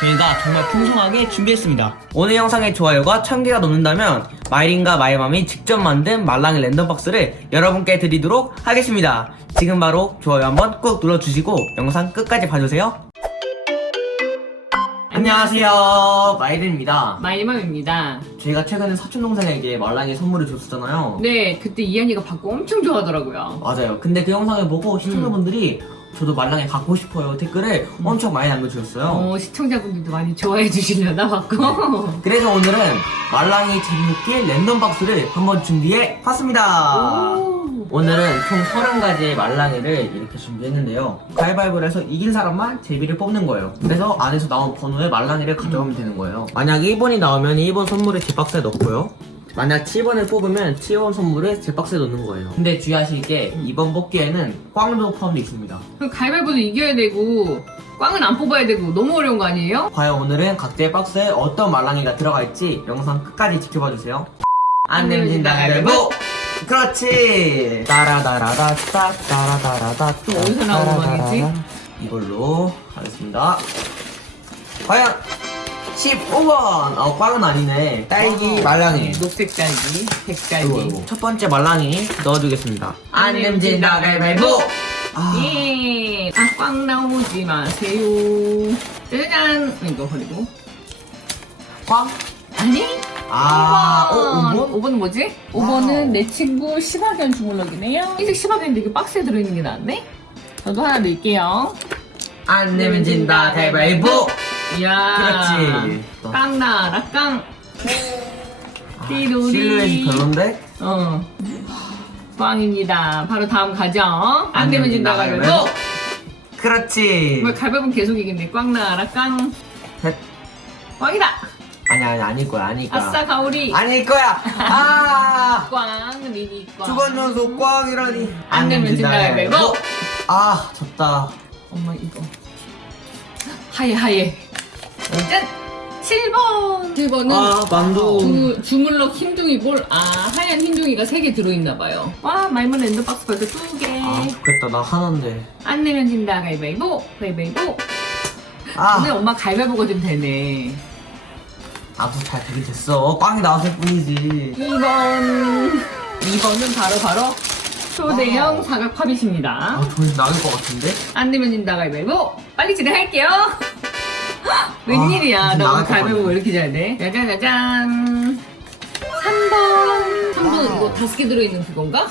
저희가 정말 풍성하게 준비했습니다. 오늘 영상의 좋아요가 1000개가 넘는다면 마이린과 마이맘이 직접 만든 말랑이 랜덤 박스를 여러분께 드리도록 하겠습니다. 지금 바로 좋아요 한번 꾹 눌러주시고 영상 끝까지 봐주세요. 안녕하세요 마이린입니다. 마이맘입니다. 저희가 최근에 사촌 동생에게 말랑이 선물을 줬었잖아요. 네, 그때 이한이가 받고 엄청 좋아하더라고요. 맞아요. 근데 그 영상을 보고 시청자분들이 저도 말랑이 갖고 싶어요 댓글을 엄청 많이 남겨주셨어요. 어, 시청자분들도 많이 좋아해 주시려나 받고. 그래서 오늘은 말랑이 재미있게 랜덤 박스를 한번 준비해 봤습니다. 오. 오늘은 총 30가지의 말랑이를 이렇게 준비했는데요. 가위바위보를 해서 이긴 사람만 제비를 뽑는 거예요. 그래서 안에서 나온 번호의 말랑이를 가져가면 되는 거예요. 만약 1번이 나오면 1번 선물을 제 박스에 넣고요. 만약 7번을 뽑으면 7번 선물을 제 박스에 넣는 거예요. 근데 주의하실 게 이번 뽑기에는 꽝도 포함되어 있습니다. 그럼 가위바위보도 이겨야 되고, 꽝은 안 뽑아야 되고, 너무 어려운 거 아니에요? 과연 오늘은 각자의 박스에 어떤 말랑이가 들어갈지 영상 끝까지 지켜봐 주세요. 안 진다 가위바위보! 그렇지! 따라다라다 딱 따라다라다 또 어디서 나온 말이지? 이걸로 하겠습니다. 과연 15번! 어, 꽝은 아니네. 딸기 말랑이. 녹색 딸기, 이거, 색깔기. 이거. 첫 번째 말랑이 넣어주겠습니다. 안 내면 진다 가위바위보! 아, 예! 아, 꽝 나오지 마세요. 짜잔! 이거 버리고. 꽝? 아니? 아, 어, 5번? 5번 뭐지? 와우. 5번은 내 친구 시바견 주물럭이네요. 흰색 시바견인데 이게 박스에 들어있는 게 나왔네? 저도 하나 넣을게요. 안 내면 진다 가위바위보! 이야. 그렇지. 깡 나라 깡. 아, 띠로리. 실루엣이 별론데? 어. 꽝입니다. 바로 다음 가죠. 안 되면 진다 가위바위보. 그렇지. 뭐 가위바위보 계속 이겼네. 꽝 나라 깡. 헷. 꽝이다. 아니 아니 아닐 거야 아닐 거야. 아싸 가오리. 아닐 거야. 아. 꽝 리니 꽝. 두번 연속 꽝이라니. 안 내면 진다 가위바위보. 아 졌다. 엄마 이거 하얘 하얘 짠 7번 7번은 아 만두. 주, 주물럭 흰둥이 볼, 아, 하얀 흰둥이가 3개 들어있나봐요. 와, 말문 랜덤박스 벌써 2개. 아 좋겠다 나 하나인데. 안 내면 진다, 가위바위보, 가위바위보. 아 오늘 엄마 가위바위보가 좀 되네. 나도 잘 되긴 됐어. 꽝이 나왔을 뿐이지. 2번. 2번은 바로 바로 초대형 사각 팝잇입니다. 아 조회수 나올 것 같은데? 안 내면 진다, 가위바위보. 빨리 진행할게요. 웬일이야. 아, 너 나갈 것 가위바위보 같네. 왜 이렇게 잘 돼? 짜잔, 짜잔. 3번. 3번 이거 다섯 개 들어있는 그건가?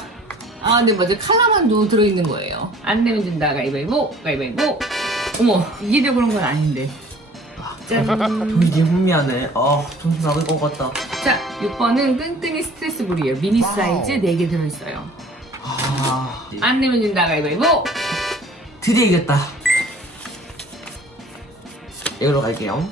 아, 네, 맞아. 칼라만도 들어있는 거예요. 안 내면 진다. 가위바위보. 가위바위보. 어머, 이기려고 그런 건 아닌데. 짠. 조이지 혼미하네. 아 점수 나올 것 같다. 자, 6번은 뜬뜬이 스트레스 볼이에요. 미니 사이즈 4개 들어있어요. 아 안 내면 진다. 가위바위보. 드디어 이겼다. 이걸로 갈게요.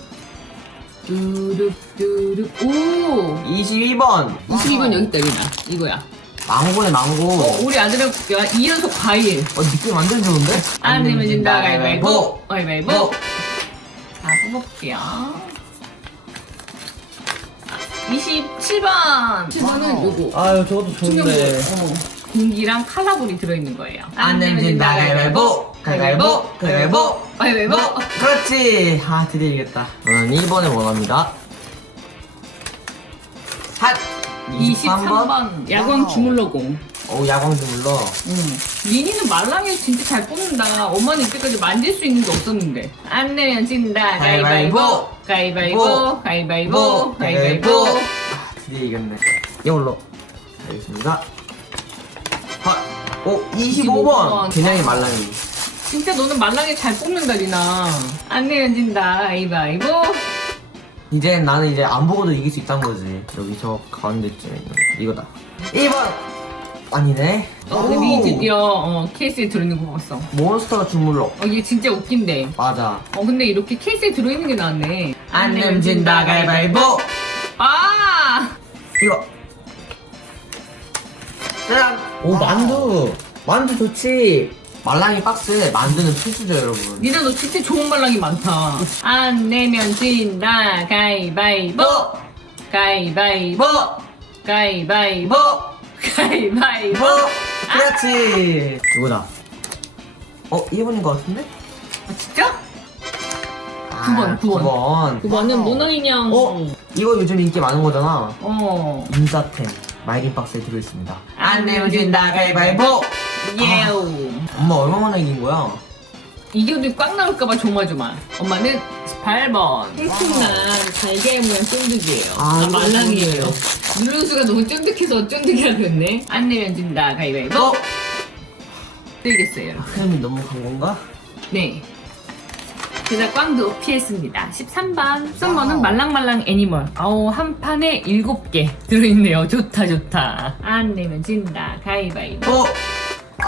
뚜룩, 뚜룩. 오! 22번 22번 여기 있다, 여기다. 이거야. 망고네 망고. 어, 우리 아들하고 2연속 과일. 어, 느낌 완전 좋은데? 안 내면 진다 가위바위보 가위바위보 보. 자 뽑아볼게요 27번 7번은 요거 아유, 저것도 충격물 좋은데. 어, 공기랑 칼라볼이 들어있는 거예요 안 내면 진다, 가위바위보. 가위바위보. 가위바위보. 가위바위보 그렇지. 아, 드디어 이겼다. 저는 2번을 원합니다. 핫! 23번 야광 주물러공 오, 야광 주물러. 응. 미니는 말랑이 진짜 잘 뽑는다 엄마는 이때까지 만질 수 있는 게 없었는데 안 내면 진다 가위바위보 가위바위보 가위바위보 가위바위보 아, 드디어 이겼네. 이걸로. 알겠습니다. 핫! 오, 25번. 25번. 개냥이 말랑이. 진짜 너는 말랑이 잘 뽑는다 리나 안 내면 진다 가위바위보 이제 나는 이제 안 보고도 이길 수 있다는 거지. 여기 저 가운데쯤에 있는 거. 이거다. 1번! 아니네. 어 근데 이 드디어 어, 케이스에 들어있는 거 봤어 몬스터 주물러. 어 이게 진짜 웃긴데 맞아. 어 근데 이렇게 케이스에 들어있는 게 나왔네 안 내면 진다 가위바위보. 아 이거. 짜잔. 오 만두. 만두 좋지. 말랑이 박스에 만두는 필수죠 여러분. 니나 너 진짜 좋은 말랑이 많다 안 내면 진다 가위바위보 가위바위보 가위바위보 가위바위보 뭐? 그렇지. 이거다. 어 1번인 것 같은데? 아 진짜? 9번, 9번. 9번. 9번은 문어인형. 어? 이거 요즘 인기 많은 거잖아. 어. 인싸템. 마이린 박스에 들어있습니다. 안 내면 진다, 가위바위보. 예우. 엄마 얼마나 이긴 거야? 이겨도 꽉 나올까봐 조마조마. 엄마는 18번. 탱킹난 달걀 모양 쫀득이에요. 아, 아, 이거 말랑이에요. 누른수가 너무 쫀득해서 쫀득이라 그랬네. 안 내면 진다, 가위바위보. 어? 뜨겠어요, 여러분. 흐름이 너무 간 건가? 네. 그래서 꽝도 피했습니다. 13번. 13번은 말랑말랑 애니멀. 아우, 한 판에 7개 들어있네요. 좋다, 좋다. 안 내면 진다. 가위바위보. 어?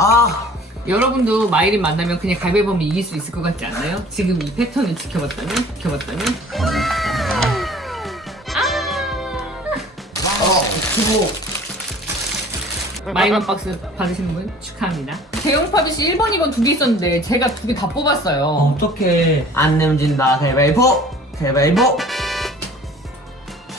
아. 여러분도 마이린 만나면 그냥 가위바위보 이길 수 있을 것 같지 않나요? 지금 이 패턴을 지켜봤더니, 지켜봤더니. 어, 그리고 마이만 박스 받으시는 분 축하합니다. 대형 팝잇이 1번, 2번 두 개 있었는데 제가 두 개 다 뽑았어요. 어떻게 안 nem진다 가위바위보 가위바위보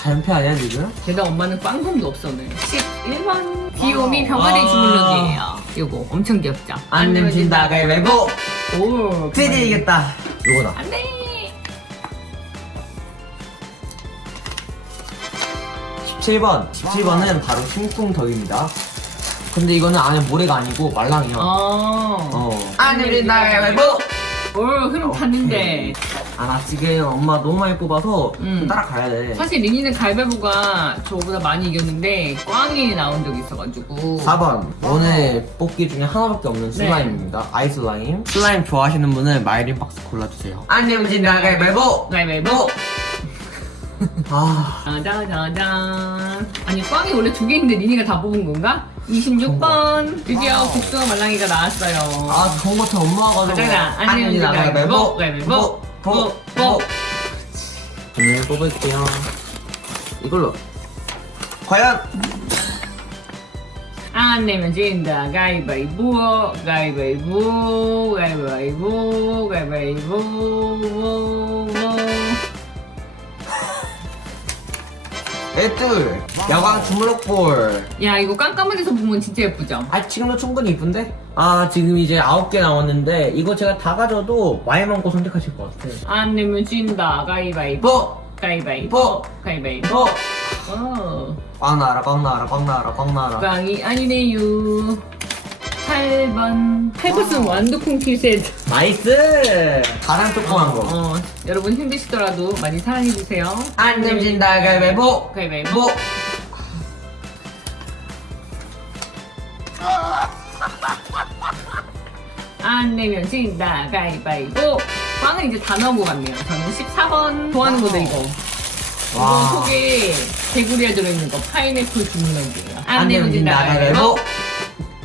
자연패 아니야 지금? 게다가 엄마는 꽝금도 없어 오늘 11번 귀요미 병아리 주물럭이에요 요거 엄청 귀엽죠? 안 nem진다 가위바위보. 오 드디어 이겼다. 요거다. 안돼. 17번. 17번은 바로 싱쿵덕입니다. 근데 이거는 안에 모래가 아니고 말랑이야 어. 어. 안 nem진다 가위바위보. 오 흐름 탔는데. 오케이. 아 나 지금 엄마 너무 많이 뽑아서 음. 좀 따라가야 돼. 사실 리니는 갈배부가 저보다 많이 이겼는데 꽝이 나온 적이 있어가지고. 4번. 오늘 뽑기 중에 하나밖에 없는 슬라임입니다. 아이 슬라임. 슬라임 좋아하시는 분은 마이린 박스 골라주세요. 안 nem진다 가위바위보 가위바위보 아. 짜자자잔. 아니 꽝이 원래 두개 있는데 리니가 다 뽑은 건가? 26번. 드디어 국수와 말랑이가 나왔어요. 아, 좋은 것같 엄마가 가지고. 가자. 안 되면 이제 가위바위보, 가위바위보, 보, 보. 오늘 뽑을게요. 이걸로. 과연? 안 내면 진다 가위바위보 가위바위보 가위바위보 가위바위보 애들. 야광 주물럭볼. 야 이거 깜깜한 데서 보면 진짜 예쁘죠? 아, 지금도 충분히 이쁜데? 아, 지금 이제 아홉 개 나왔는데, 이거 제가 다 가져도 많이 먹고 선택하실 것 같아. 안 내면 진다 가위바위보 보! 가위바위보 가위바위보 보! 어. 꽝 나와라, 꽝 나와라, 꽝 나와라, 꽝 나와라. 꽝이 아니네요 8번 8번은 완두콩 킬세트 나이스! 가장 조그만 거. 어, 여러분 힘드시더라도 많이 사랑해주세요. 안 nem진다. 가위바위보. 가위바위보. 보! 안 내면 진다. 가위바위보. 꽝은 이제 다 나온 것 같네요. 저는 14번 좋아하는 거죠 이거. 이거 와. 속에 개구리가 들어있는 거 파인애플 주문럭이에요. 안 되면 진다. 가위바위보.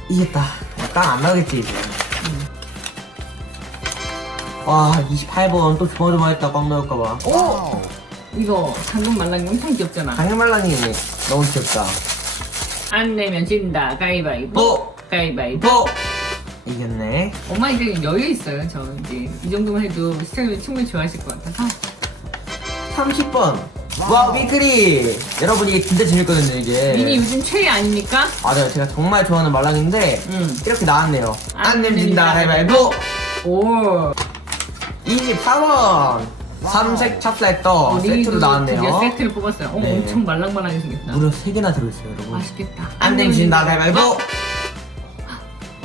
이겼다 약간 안 나겠지 이제. 와 28번 또 조마조마했다 꽝 나올까봐. 오! 이거 당근 말랑이 엄청 귀엽잖아. 당연말랑이 너무 귀엽다. 안 내면 진다. 가위바위보. 보! 가위바위보. 보! 이겼네. 엄마 이제 여유 있어요 저. 이제 이 정도만 해도 시청자분들 충분히 좋아하실 것 같아서. 30번 와 위크리 여러분 이게 진짜 재밌거든요 이게. 미니 요즘 최애 아닙니까? 맞아요. 제가 정말 좋아하는 말랑인데 응. 이렇게 나왔네요. 안 안. 가위바위보 오. 24번 삼색 찹쌀떡 세트로 리니도 나왔네요. 세트를 뽑았어요. 어머 네. 엄청 말랑말랑하게 생겼다. 무려 3개나 들어있어요 여러분. 맛있겠다. 안 nem진다. 가위바위보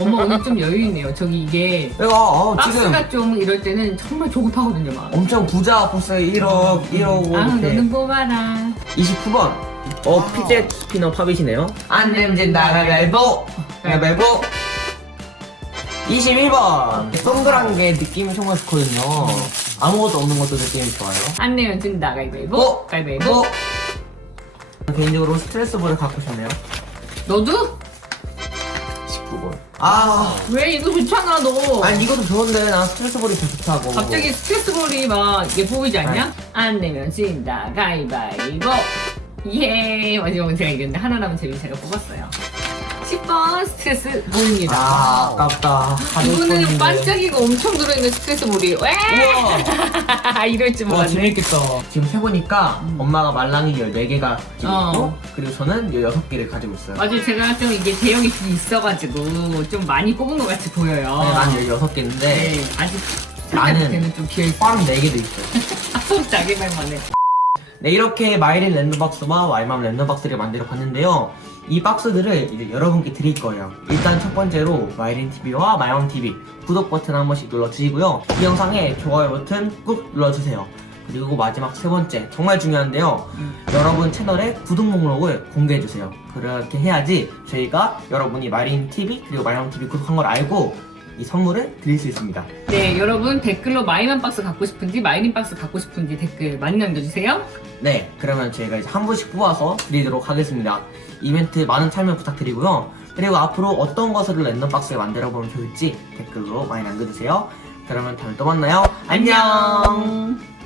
엄마 오늘 좀 여유 있네요. 저기 이게 이거 어, 지금 박스가 좀 이럴 때는 정말 조급하거든요 막 엄청 부자 보스 1억 1억 아 이렇게. 너는 뽑아라. 29번. 어 피제 스피너 팝잇이네요. 안 nem진다 가위바위보. 가위바위보 21번. 동그란 게 느낌이 정말 좋거든요. 아무것도 없는 것도 느낌이 좋아요. 안 내면 진다 가위바위보. 보! 가위바위보 개인적으로 스트레스 볼을 갖고 싶네요. 너도? 19번 아. 왜 이거 좋잖아 너 아니 이것도 좋은데 난 스트레스볼이 더 좋다고. 갑자기 스트레스볼이 막 예뻐 보이지 않냐? 안 내면 진다. 가위바위보. 예. 마지막은 제가 이겼는데 하나 남은 재미 제가 뽑았어요 10번 스트레스 볼입니다 아 아깝다 이거는. 반짝이가 엄청 들어있는 스트레스 볼이 왜? 우와 이럴 줄 와 몰랐네 재밌겠다 지금 세보니까 엄마가 말랑이 14개가 가지고 있고 어. 그리고 저는 16개를 가지고 있어요 맞아요 제가 좀 이게 대형이 좀 있어가지고 좀 많이 뽑은 것 같이 보여요 네, 난 16개인데 네, 아직 나는 때는 좀 비어 있어 꽝 4개도 있어요 자기 말만 해. 네, 이렇게 마이린 랜덤박스와 와이맘 랜덤박스를 만들어 봤는데요. 이 박스들을 이제 여러분께 드릴 거예요. 일단 첫 번째로 마이린 TV와 마이맘 TV 구독 버튼 한 번씩 눌러주시고요. 이 영상에 좋아요 버튼 꾹 눌러주세요. 그리고 마지막 세 번째 정말 중요한데요. 여러분 채널에 구독 목록을 공개해 주세요. 그렇게 해야지 저희가 여러분이 마이린 TV 그리고 마이맘 TV 구독한 걸 알고 이 선물을 드릴 수 있습니다. 네, 여러분 댓글로 마이만 박스 갖고 싶은지 마이린 박스 갖고 싶은지 댓글 많이 남겨주세요. 네, 그러면 저희가 이제 한 분씩 뽑아서 드리도록 하겠습니다. 이벤트 많은 참여 부탁드리고요. 그리고 앞으로 어떤 것을 랜덤 박스에 만들어 보면 좋을지 댓글로 많이 남겨주세요. 그러면 다음에 또 만나요. 안녕!